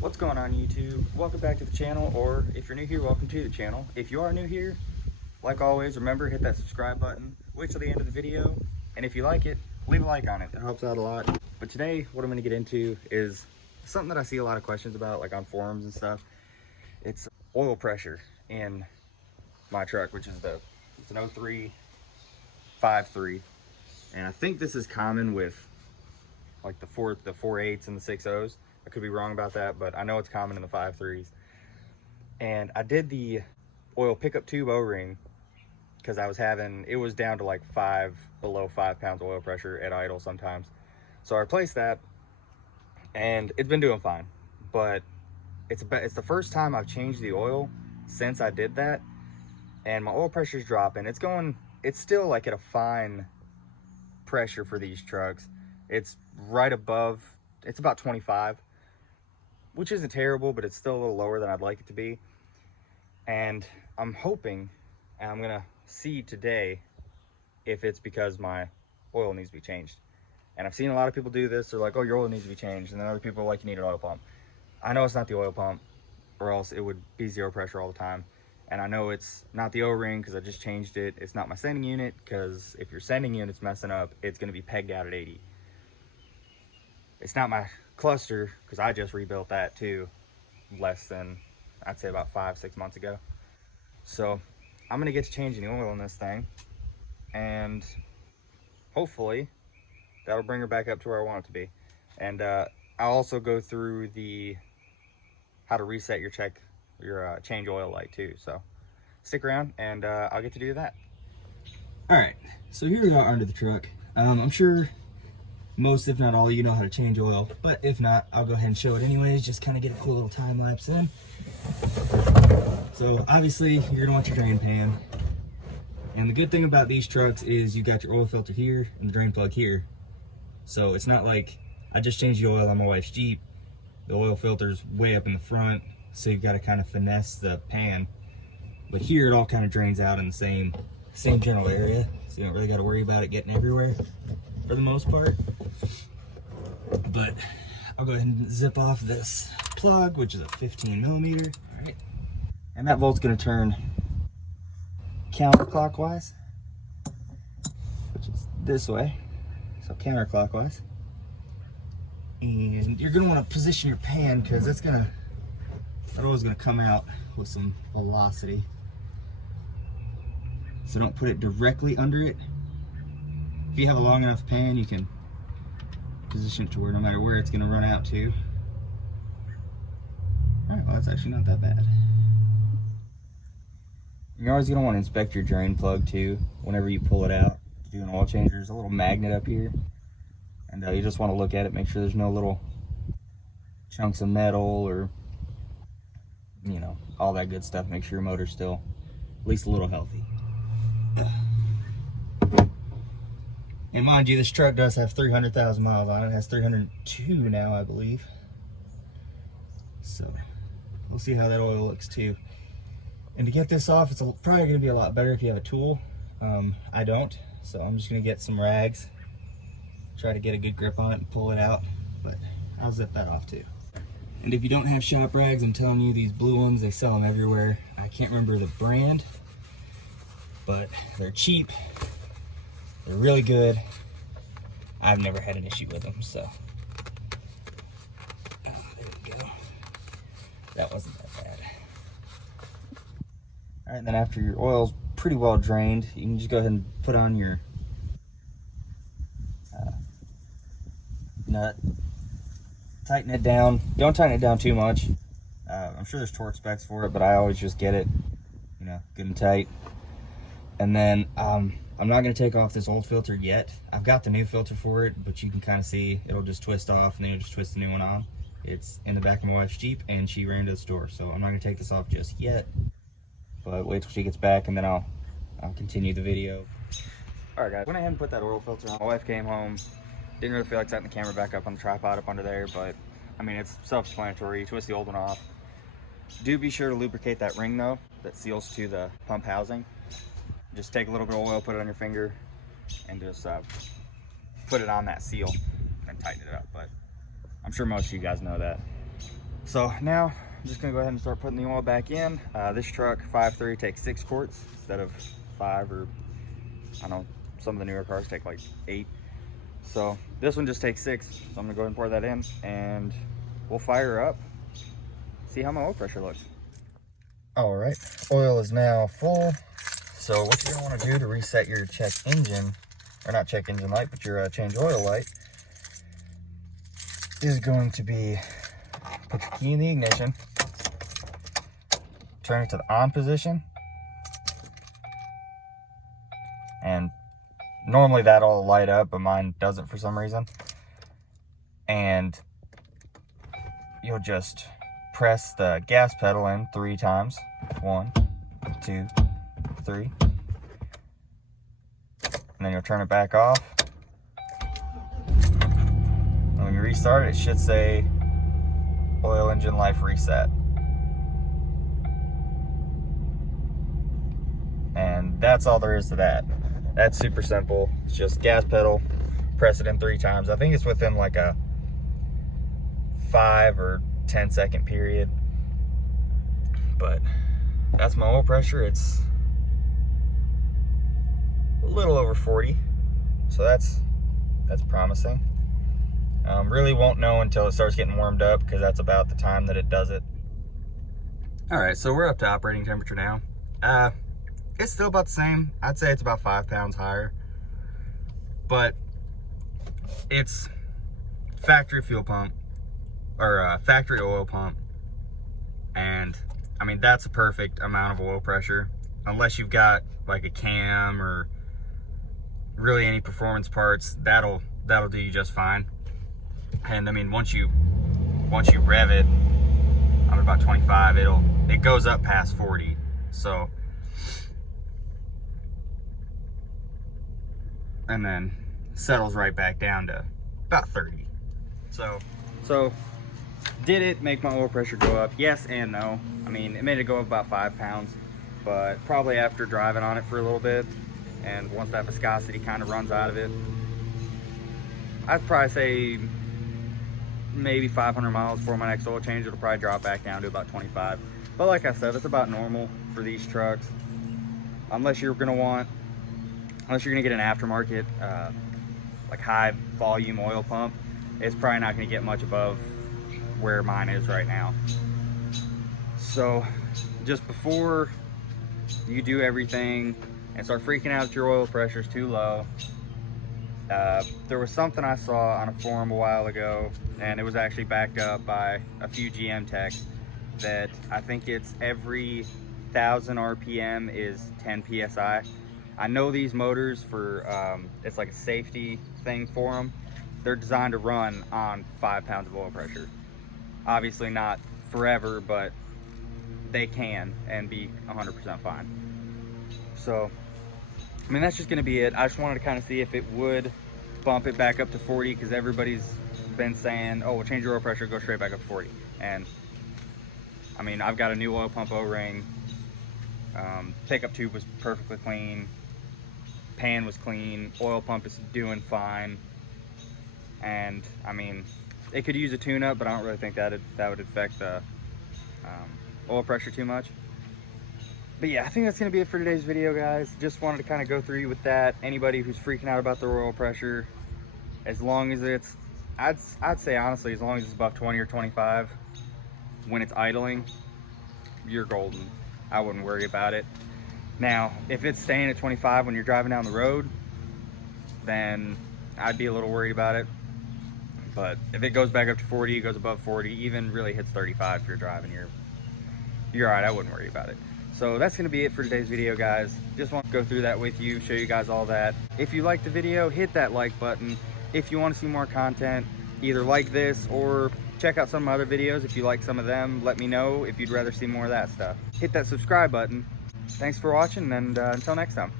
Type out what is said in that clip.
What's going on, YouTube? Welcome back to the channel, or if you're new here, welcome to the channel. If you are new here, like always, remember, hit that subscribe button, wait till the end of the video, and if you like it, leave a like on it. That helps out a lot. But today, what I'm going to get into is something that I see a lot of questions about, like on forums and stuff. It's oil pressure in my truck, which is it's an 03 5.3, and I think this is common with like the 4.8s and the 6.0s. I could be wrong about that, but I know it's common in the 5.3s. And I did the oil pickup tube O-ring because it was down to like below 5 pounds oil pressure at idle sometimes. So I replaced that, and it's been doing fine. But it's the first time I've changed the oil since I did that, and my oil pressure's dropping. It's still like at a fine pressure for these trucks. It's right above, it's about 25, which isn't terrible, but it's still a little lower than I'd like it to be. And I'm hoping, and I'm gonna see today if it's because my oil needs to be changed. And I've seen a lot of people do this. They're like, oh, your oil needs to be changed. And then other people are like, you need an oil pump. I know it's not the oil pump, or else it would be zero pressure all the time. And I know it's not the O-ring because I just changed it. It's not my sending unit, because if your sending unit's messing up, it's gonna be pegged out at 80. It's not my cluster, because I just rebuilt that too, less than, I'd say about 5-6 months ago. So I'm gonna get to changing the oil in this thing, and hopefully that'll bring her back up to where I want it to be. And I'll also go through how to reset your change oil light too. So stick around, and I'll get to do that. All right, so here we are under the truck. I'm sure most, if not all, you know how to change oil, but if not, I'll go ahead and show it anyways, just kind of get a cool little time lapse in. So obviously you're gonna want your drain pan, and the good thing about these trucks is you got your oil filter here and the drain plug here. So it's not like I just changed the oil on my wife's Jeep, the oil filter's way up in the front, so you've got to kind of finesse the pan. But here it all kind of drains out in the same general area, so you don't really got to worry about it getting everywhere for the most part. But I'll go ahead and zip off this plug, which is a 15 millimeter. All right, and that volt's going to turn counterclockwise, which is this way, so counterclockwise. And you're going to want to position your pan, because that oil's going to come out with some velocity, so don't put it directly under it. If you have a long enough pan, you can position it to where no matter where it's going to run out to. Alright, well, that's actually not that bad. You're always going to want to inspect your drain plug too whenever you pull it out to do an oil change. There's a little magnet up here, and you just want to look at it, make sure there's no little chunks of metal or, you know, all that good stuff. Make sure your motor's still at least a little healthy. And mind you, this truck does have 300,000 miles on it. It has 302 now, I believe. So we'll see how that oil looks too. And to get this off, it's probably going to be a lot better if you have a tool. I don't, so I'm just going to get some rags, try to get a good grip on it and pull it out. But I'll zip that off too. And if you don't have shop rags, I'm telling you, these blue ones, they sell them everywhere. I can't remember the brand, but they're cheap. They're really good. I've never had an issue with them, so. Oh, there we go. That wasn't that bad. All right, then after your oil's pretty well drained, you can just go ahead and put on your nut. Tighten it down. Don't tighten it down too much. I'm sure there's torque specs for it, but I always just get it, you know, good and tight. And then I'm not going to take off this old filter yet. I've got the new filter for it, but you can kind of see it'll just twist off, and then you'll just twist the new one on. It's in the back of my wife's Jeep, and she ran to the store, so I'm not going to take this off just yet. But wait till she gets back, and then I'll continue the video. All right, guys, went ahead and put that oil filter on. My wife came home. Didn't really feel like setting the camera back up on the tripod up under there, but I mean, it's self-explanatory. You twist the old one off. Do be sure to lubricate that ring though, that seals to the pump housing. Just take a little bit of oil, put it on your finger, and just put it on that seal and tighten it up. But I'm sure most of you guys know that. So now I'm just gonna go ahead and start putting the oil back in. This truck 5.3 takes 6 quarts instead of 5, or I know some of the newer cars take like 8. So this one just takes 6. So I'm gonna go ahead and pour that in, and we'll fire her up, see how my oil pressure looks. All right, oil is now full. So what you're gonna wanna do to reset your check engine, or not check engine light, but your change oil light, is going to be put your key in the ignition, turn it to the on position, and normally that'll light up, but mine doesn't for some reason. And you'll just press the gas pedal in 3 times. 1, 2, 3. And then you'll turn it back off. And when you restart it, it should say oil engine life reset. And that's all there is to that. That's super simple. It's just gas pedal, press it in 3 times. I think it's within like a 5 or 10 second period. But that's my oil pressure. It's a little over 40. So that's promising. Really won't know until it starts getting warmed up, because that's about the time that it does it. All right, so we're up to operating temperature now. It's still about the same. I'd say it's about 5 pounds higher, but it's factory fuel pump, or factory oil pump. And I mean, that's a perfect amount of oil pressure, unless you've got like a cam or really any performance parts. That'll do you just fine. And I mean, once you rev it, I'm about 25, it goes up past 40. So, and then settles right back down to about 30. So did it make my oil pressure go up? Yes and no. I mean, it made it go up about 5 pounds, but probably after driving on it for a little bit, and once that viscosity kind of runs out of it, I'd probably say maybe 500 miles before my next oil change, it'll probably drop back down to about 25. But like I said, that's about normal for these trucks. Unless you're gonna get an aftermarket, like high volume oil pump, it's probably not gonna get much above where mine is right now. So just before you do everything and start freaking out that your oil pressure is too low, there was something I saw on a forum a while ago, and it was actually backed up by a few GM techs, that I think it's every 1,000 RPM is 10 PSI. I know these motors, for it's like a safety thing for them, they're designed to run on 5 pounds of oil pressure. Obviously not forever, but they can, and be 100% fine. So I mean, that's just gonna be it. I just wanted to kind of see if it would bump it back up to 40, because everybody's been saying, oh, we'll change your oil pressure, go straight back up to 40. And I mean, I've got a new oil pump O-ring. Pickup tube was perfectly clean. Pan was clean. Oil pump is doing fine. And I mean, it could use a tune-up, but I don't really think that would affect the oil pressure too much. But yeah, I think that's gonna be it for today's video, guys. Just wanted to kind of go through you with that. Anybody who's freaking out about their oil pressure, as long as it's, I'd say honestly, as long as it's above 20 or 25 when it's idling, you're golden. I wouldn't worry about it. Now, if it's staying at 25 when you're driving down the road, then I'd be a little worried about it. But if it goes back up to 40, it goes above 40, even really hits 35 if you're driving, you're all right. I wouldn't worry about it. So that's gonna be it for today's video, guys. Just want to go through that with you, show you guys all that. If you liked the video, hit that like button. If you want to see more content, either like this or check out some other videos. If you like some of them, let me know if you'd rather see more of that stuff. Hit that subscribe button. Thanks for watching, and until next time.